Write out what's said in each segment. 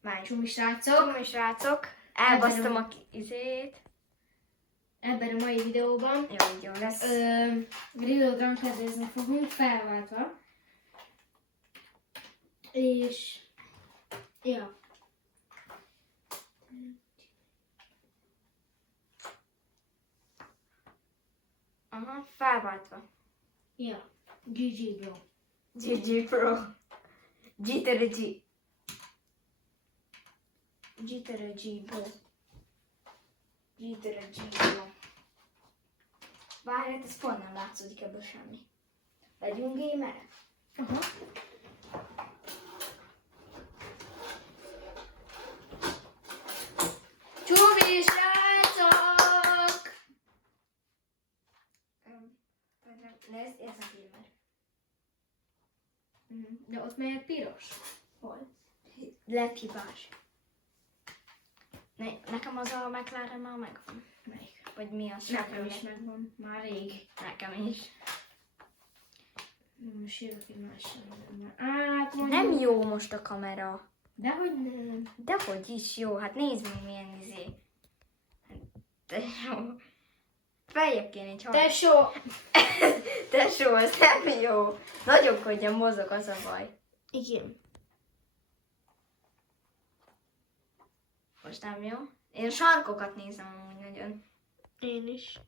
Mely? Csumi srácok. Csumi srácok. Elbasztam a izét. Ebben a mai videóban Jó lesz. Rio Drunkerezni fogunk felváltva. És... ja. Aha, felváltva. Ja. GG bro. GG Pro. G-tere-G. G-tere-G Pro. G-tere-G Pro. Várj, hát ez pont nem látszódik ebből semmi. Legyünk gamerek? Aha. Csumi srácok! Ez a gamer. De ott melyek piros? Hol? Lehet hibás. Nekem az a McLaren már megvan. Melyik? Vagy mi az? Nekem is megvan. Már rég. Nekem is. Most jövök egy másik. Hát Nem jó most a kamera. Dehogy nem. Dehogy is jó, hát nézd meg milyen izé. De jó. Feljebb kéne egy Tesó! Tesó, ez nem jó. Nagyobkodjan, mozog, az a baj. Igen. Most nem jó. Én a sarkokat nézem amúgy nagyon. Én is.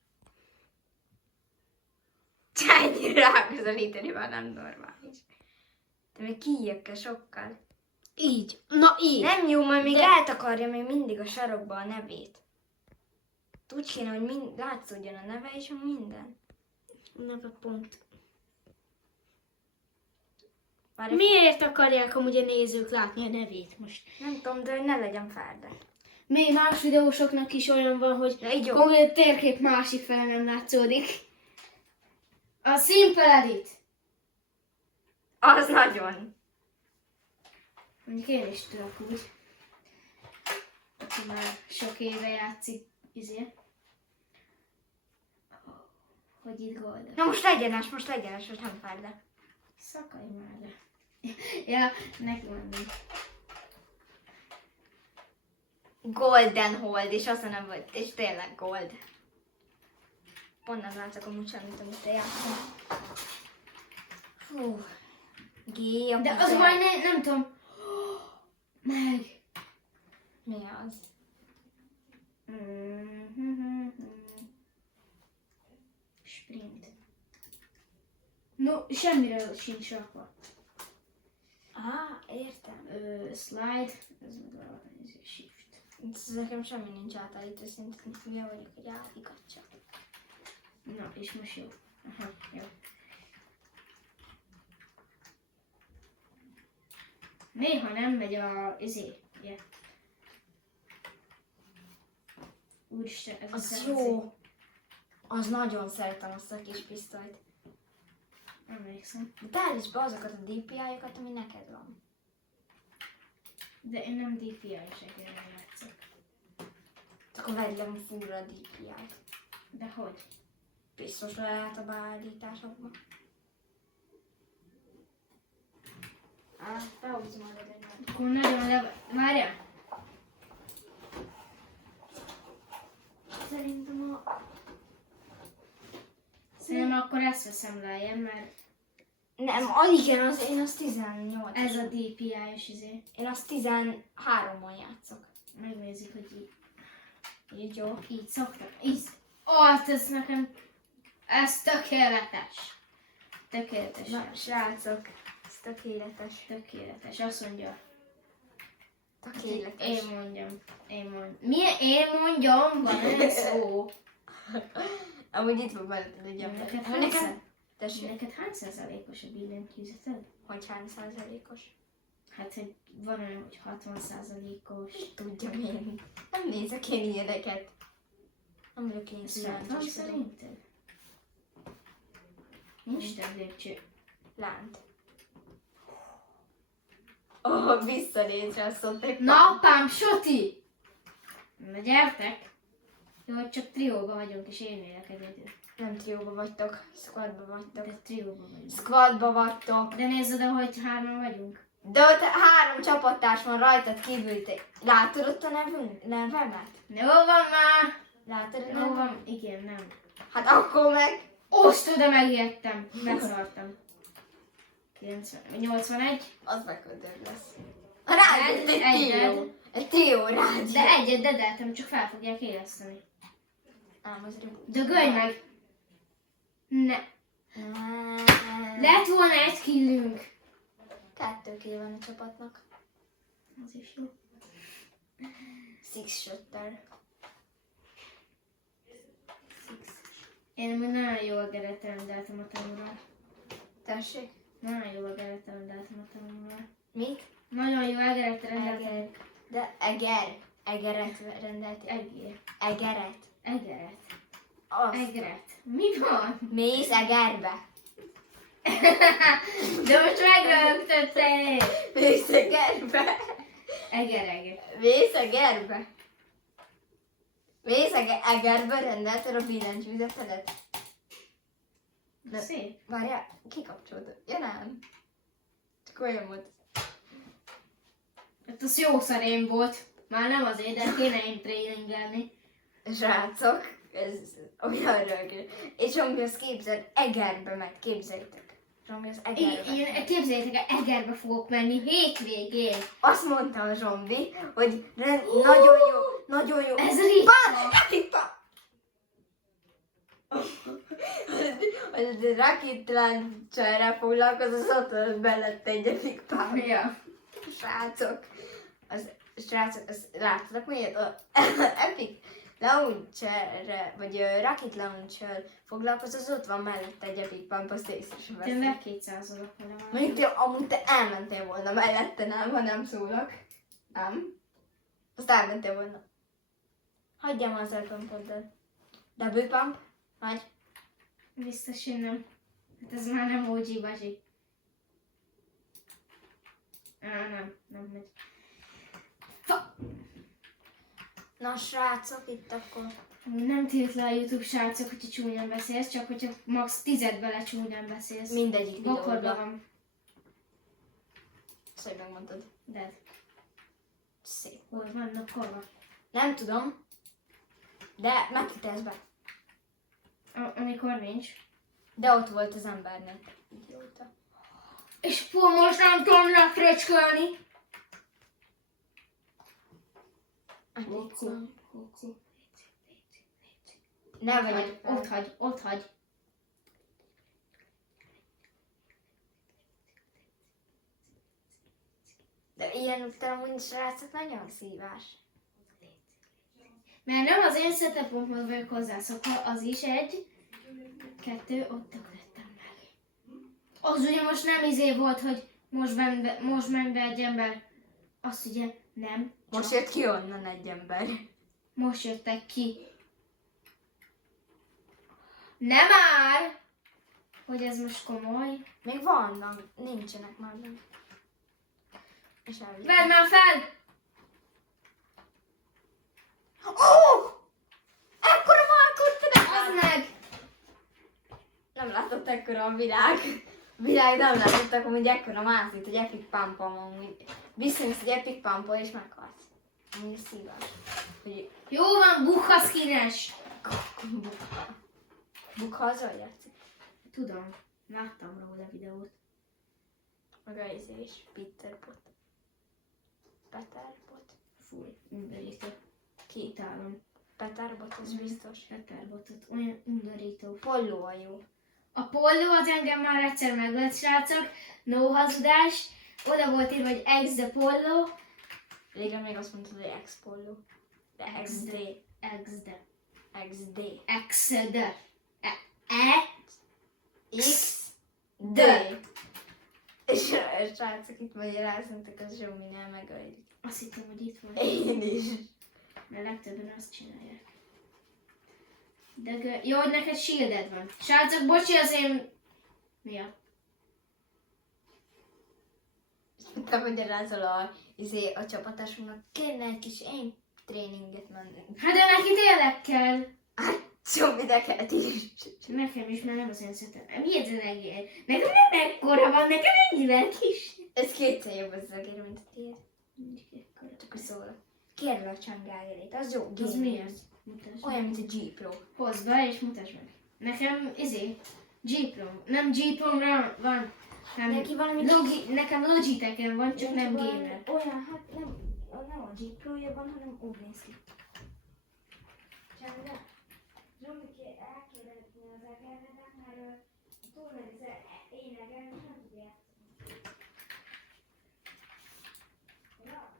Ennyire ráközelíteni már nem normális. De még kijjek kell sokkal. Így. Na így. Nem jó, majd még De- eltakarja még mindig a sarokba a nevét. Úgy kéne, hogy látszódjon a neve és minden. Neve pont. Már Miért akarják amúgy a nézők látni a nevét most? nem tudom, de hogy ne legyen ferde. Még más videósoknak is olyan van, hogy Na így jó. konkrét térkép másik fele nem látszódik. A Simple Edit. Az nagyon. Mondjuk én is tudok úgy. Aki már sok éve játszik, hogy itt Golden. Na most legyenes, hogy nem ferde. Szakadj már le. Ja, neki mondom. Golden Hold, és azt nem volt, és tényleg gold. Pont nem látok amúgy semmit, amit te játszol. Fú. De az majd nem tudom. Meg. Mi az? Sprint. No, semmiről sincs rakva. Értem. Slide, ez meg a shift. Ez nekem semmi nincs átállítva, szintén hülye vagyok, hogy átigatja. Na, és most jó. Aha, jó. Néha nem megy a yeah. Úristen, ez Az jó. Az nagyon szeretem azt a kis pisztolyt. Emlékszem. De állítsd be azokat a DPI-okat, ami neked van. De én nem DPI-segélyre játszok. Akkor vedd le fullra a DPI-t. De hogy? Biztos lehet a beállításokban. Behúzz magad egy nagy. Akkor nagyon Várjál! Szerintem Szerintem akkor ezt veszem lejjebb, mert Nem, igen, én az 18. ez a DPI-es Én az 13-on játszok. Megnézzük, hogy így. Így jó. Így szoktak. Így. Hát ez nekem... Ez tökéletes. Tökéletes. Na, srácok, ez tökéletes. Tökéletes. Azt mondja. Tökéletes. Én mondjam. Én mondjam? Van ez szó. Amúgy itt van benned egy ember. Neked hány százalékos a billentyűzeted? Hogy hány százalékos? Hát, hogy van olyan, hogy 60%-os. Tudjam én. Nem nézek én ilyeneket. Nem vagyok én Ez van szívántos. szerinted? Nincs több lépcső. Lánt. Visszanéz rá, szóltak. Na, apám, Soti! Na, gyertek! Jó, hogy csak trióba vagyunk, és én élek egyedül. Nem trióba vagytok, squadba vagytok. De trióba vagyunk. Squadba vagytok. De nézzed, ahogy hárman vagyunk. De ott 3 csapattárs van rajtad kívül, te látod ott a nevemet? Jó van már! Látod a Jó nevemet? van, igen, nem. Hát akkor meg... Ostoda megijedtem. Beszartam. 81. Az megködöd lesz. Rád egy trió. Egy trió rád. De egyet dedeltem, csak fel fogják éleszteni. Ám az rúg. Dögölj meg! Ne. Lett volna egy killünk. 2 kill van a csapatnak. Az is jó. 6 shotter. Én nagyon jól egeret rendeltem a tanulra. Tessék? Nagyon jól egeret rendeltem a tanulra. Mit? Nagyon jó egeret rendeltem. Eger. De eger. Egeret rendelti. Egeret. Egeret. Az. Egeret. Mi van? Mész egerbe. De most megrögtöttél! Mész egerbe. Egereg. Mész egerbe. Mész egerbe rendelted a billentyűzetedet. Szép. Várjál, kikapcsolod. Ja nem. Csak olyan volt. Hát az jó szarém volt. Már nem azért, de kéne én tréningelni. Srácok, ez olyan rögő. És Zsombi azt képzel, Egerbe megy, képzeljétek. Zsombi az Egerbe. Én képzeljétek, Egerbe fogok menni hétvégén. Azt mondta a Zsombi, hogy nagyon jó, nagyon jó. Ez ritka. Hogy rakétlánccsal foglalkoz, az ott mellett egy Epic Pump. Ja. Srácok, az láttatok miért? A Epic Launcher, vagy Rocket Launcher foglalkoz, az ott van mellette egy Epic Pump, azt észre sem veszik. Tényleg 200-olok vele van. Mondjuk amúgy te elmentél volna mellette, nem, ha nem szólok. Nem? Azt elmentél volna. Hagyjam az elpumpoddal. Double pump? Vagy? Biztos, hogy nem. Hát ez már nem OG bazsi. Nem megy. Na srácok, itt akkor. Nem tilt le a YouTube srácok, hogyha csúnyán beszélsz, csak hogyha max 10 bele csúnyán beszélsz. Mindegyik Bokorban videóban. van. Szóval megmondtad. De Szép. hol vannak, hol van? Nem tudom. De megkitesz be. Amikor nincs. De ott volt az embernek. Idióta. És pont most nem tudom lefröcskölni. Ne vagy Ott hagy. De ilyen utána úgy srácok nagyon szívás. Mert nem az én setupomhoz vagyok hozzászokva, az is egy, 2, ott lettem meg. Az ugye most nem izé volt, hogy most ment be egy ember. Azt ugye nem. Most jött ki onnan egy ember. Most jöttek ki. Nem már! Hogy ez most komoly. Még vannak, nincsenek már nem. És elvitt. Vedd már fel! Oh! Ekkora márkot te Az meg! nem látott ekkora a világ. A világ nem látottak, hogy ekkora mászik, hogy Epic Pumpon van. Visszamész egy Epic Pumpon és meghalsz. Ami szívás. Hogy Jó van, bukha skines! Bukha azzal játszik. Tudom, láttam róla videót. Meg a izé is. Peter Pot. Fúj, undorító. Ki? Utálom. Peter Pot, az biztos. Petterbotot, olyan undorító. Polló a jó. A polló az engem már egyszer megölt, srácok. No hazudás. Oda volt írva, hogy ex the polló. Régen még azt mondtad, hogy ex-polló. De XD. Ex the. XD. Ex the. X. D. És srácok, itt magyaráznak, az Zsominál megöljük. Azt hittem, hogy itt van. Én is. Mert legtöbben azt csinálják. De jó, hogy neked shielded van. Srácok, bocsi az én... miatt. Te magyarázol a csapatásunknak, kéne egy kis én tréninget menni. Hát de neki tényleg kell. Hát, Zsombi, neked is. Nekem is, mert nem az én szeretem. Mi ez a egér? Nekem nem ekkora van, nekem ennyivel kis. Ez kétszer jobb az egér, mint a tiéd. Nincs ekkora. Csak szól. Kérd le a csangágerét, az jó. Az génius. mi az? Mutasd Olyan, meg. mint a G Pro. Hozd be és mutasd meg. Nekem G-Pro. Nem G-Pro-ra van, hanem Neki valami nekem Logitech-en van, csak nem Neki gamer. Olyan, hát nem a G Pro-ja van, hanem úgy néz ki. Csánga, Zsombi elkérdetni az egerredet, mert túl megy az énegen, és nem tudja játszani. Ja.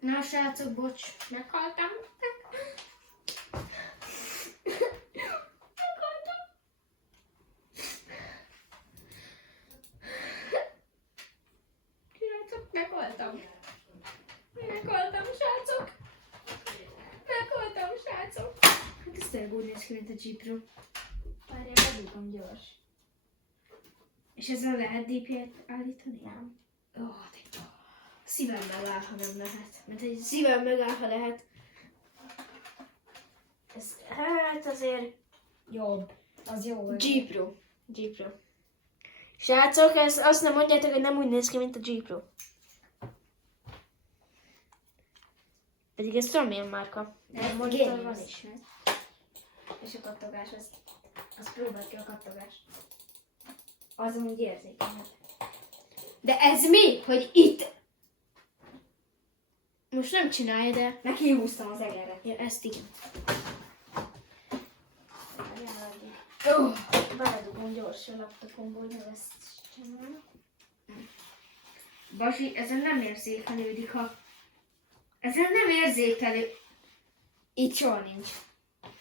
Na srácok, bocs, meghaltam. Meghaltam. Srácok, meghaltam. Meghaltam, srácok. Meghaltam, srácok. Hát ez tényleg úgy néz ki, mint a G-Pro. Várjál, bedugom gyors. És ezzel lehet DP-t állítani? Nem. Ó, de jó. Szívem megáll, ha nem lehet. Mert egy szívem megáll, ha lehet. Ez, hát azért jobb. Az jó. G-Pro. G-Pro. Srácok, azt nem mondjátok, hogy nem úgy néz ki, mint a G-Pro. Pedig ez tudom milyen márka. Ez monitor génius. van is. És a kattogás, az próbáld ki a kattogást. Az amúgy érzékeny. De ez mi? Hogy itt... Most nem csinálja, de... Neki húztam az egeret. Ja, ezt igen. Beledugom gyorsan a laptopomból, hogy ezt csinálom. Basi, ezen nem érzékelődik, ha... Ezen nem érzékelő... Itt soha nincs.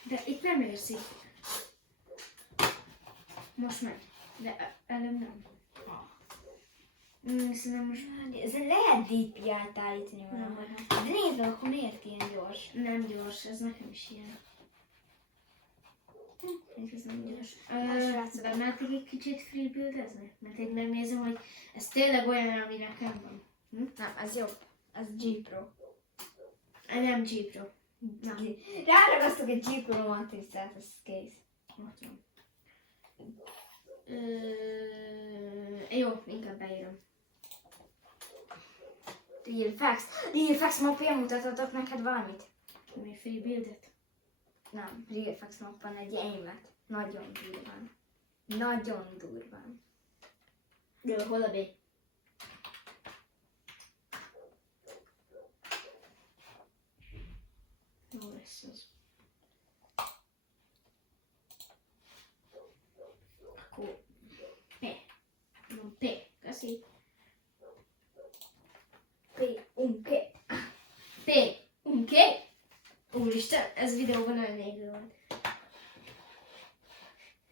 De itt nem érzik. Most megy. De előbb nem. Szerintem most Ezen lehet DP-t állítani nem valahol. lehet. De nézd meg, akkor miért ilyen gyors? Nem gyors, ez nekem is ilyen. Ez nem gyors. srácok. Bementek egy kicsit freebuildezni? Mert én megnézem, hogy ez tényleg olyan, ami nekem van. Nem, ez jobb. Ez G Pro. Nem G-Pro. Na. Ráragasztok egy G Pro matricát, ez kész. Ott van. Jó, inkább beírom. Realfax mapja mutattatok neked valamit? Mi freebuildet? Nem, Realfax mapban egy enyémet. Nagyon durván. Nagyon durván. Jó, hol a B? Jó lesz az. Akkor P. Jó, P. Köszi. Unke. P. Unké. Úristen, ez videóban nagyon égő van.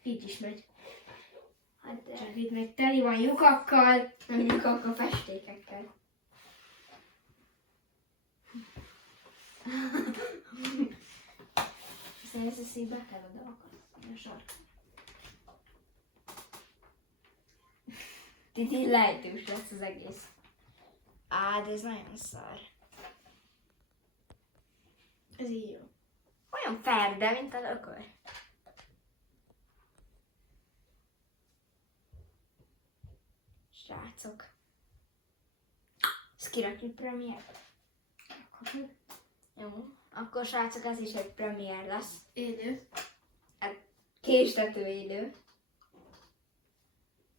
Így is megy. Hát de... Csak itt meg teli van lyukakkal. Nem lyukak a festékekkel. Szerintem ezt így be kell oda akadni a sarkra. Itt így lejtős lesz az egész. Á, de ez nagyon szar. Ez így jó. Olyan ferde, mint az ökör. Srácok. Ezt kirakjuk Premiere-t? Jó. Akkor srácok, ez is egy Premiere lesz. Élő. Késtető élő.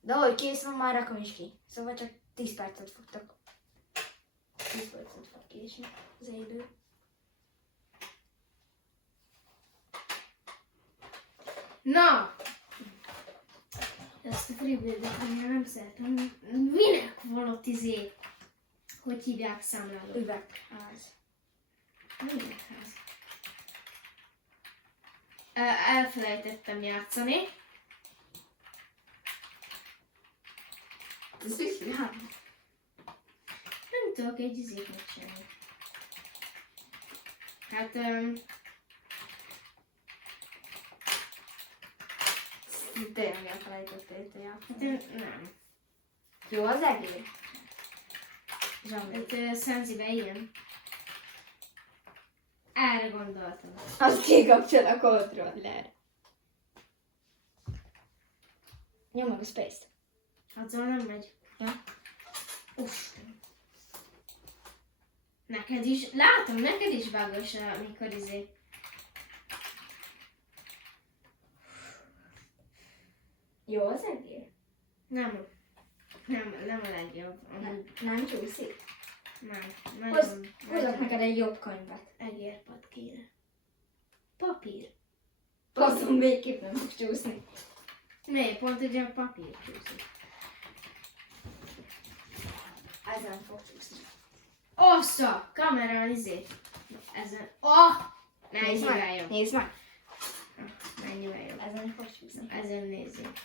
De ahogy kész van, már rakom is ki. Szóval csak 10 percet fogtok. 10 percet fog késni az élő. Na! Ezt a freebuildet nem szeretem. Minek van ott hogy hívják számláló? Üvegház. Nem üvegház. Elfelejtettem játszani. Ez is nem. Nem tudok egy megcsinálni. Hát... Tényleg elfelejtettél itt a Hát játszani. nem. Jó az egér? Zsami. Hát Szenzibe ilyen. Erre gondoltam. Azt kikapcsol a controller. Nyom meg a space-t. Azzal nem megy. Ja. Uff. Neked is, látom, neked is vágos, amikor Jó az egér? Nem a legjobb. Amúgy Nem csúszik? nem. Hozok neked egy jobb könyvet. Egérpad kéne. Papír. Passzom végképp nem fog csúszni. Miért? Pont ugye a papír csúszik. Ezen fog csúszni. Ossza! Kamera ezen. Mennyivel jobb. Nézd meg! Mennyivel jobb. Ezen fog csúszni. Ezen nézzék.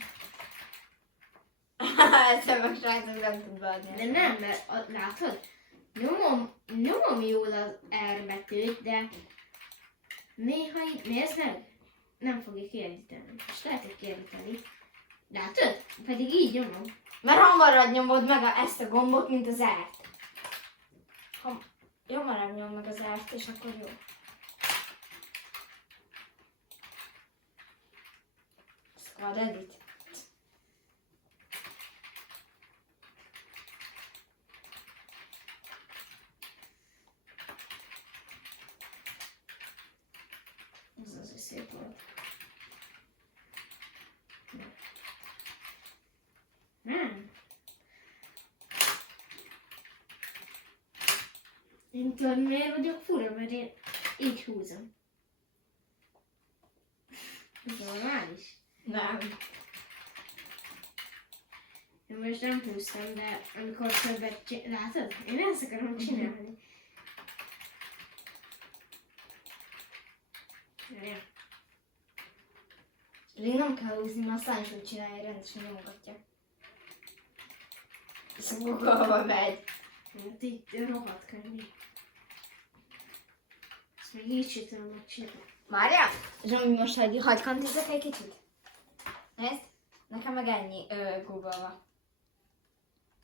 Ezen meg srácok nem tud beadni. De nem, mert látod? Nyomom jól az R betűt, de néha így, nézd meg, nem fogja kiegyenlíteni. És lehet, hogy kiegyenlíteni. Látod? Pedig így nyomom. Mert hamarabb nyomod meg ezt a gombot, mint az R-t. Hamarabb nyom meg az R-t, és akkor jó. Squad edit. Ez az is szép volt. Nem. Én tudod, miért vagyok fura, mert én így húzom. Ez normális. Nem. Én most nem húztam, de amikor többet látod? Én ezt akarom csinálni. Ja. Én nem kell húzni, mert aztán is úgy csinálja, rendesen nyomogatja. És a Google-ba megy. Hát így rohadt könnyű. Ezt még így sem tudom megcsinálni. Várjál! Zsomi, most hagyj kantizzak egy kicsit. Nézd, nekem meg ennyi Google-ba.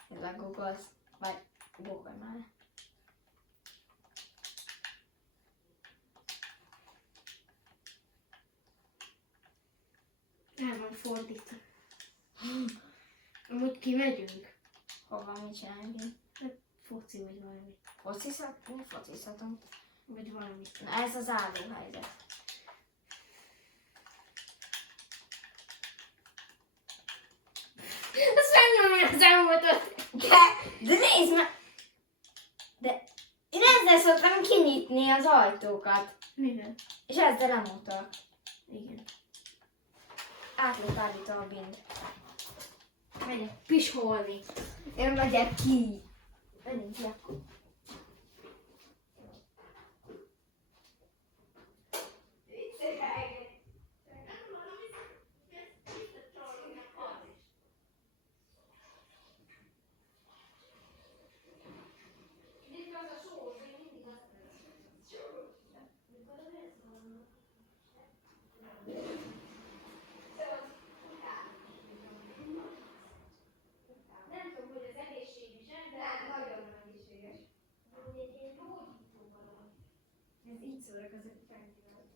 Tényleg Google-z, vagy Google már. El van fordítva. Amúgy kimegyünk. Hova, mit csinálni? Foci vagy valami. Focizhatunk. Vagy valami. Na, ez az álló helyzet. Azt megnyomja az elmúltat! De nézd meg! De én ezzel szoktam kinyitni az ajtókat. Mivel? És ezzel lemutok. Igen. Át lehet állítani a bind. Megyek pisolni. Én megyek ki. Menjünk ki akkor. Nem tudom, hogy az egészségesen, de Nagyon egészséges. egy gyógyító valami. Ez így szórakozik a fenkivel.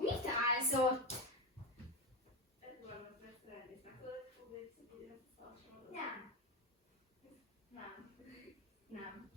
Mit állsz ott? Nem. Nem. Nem.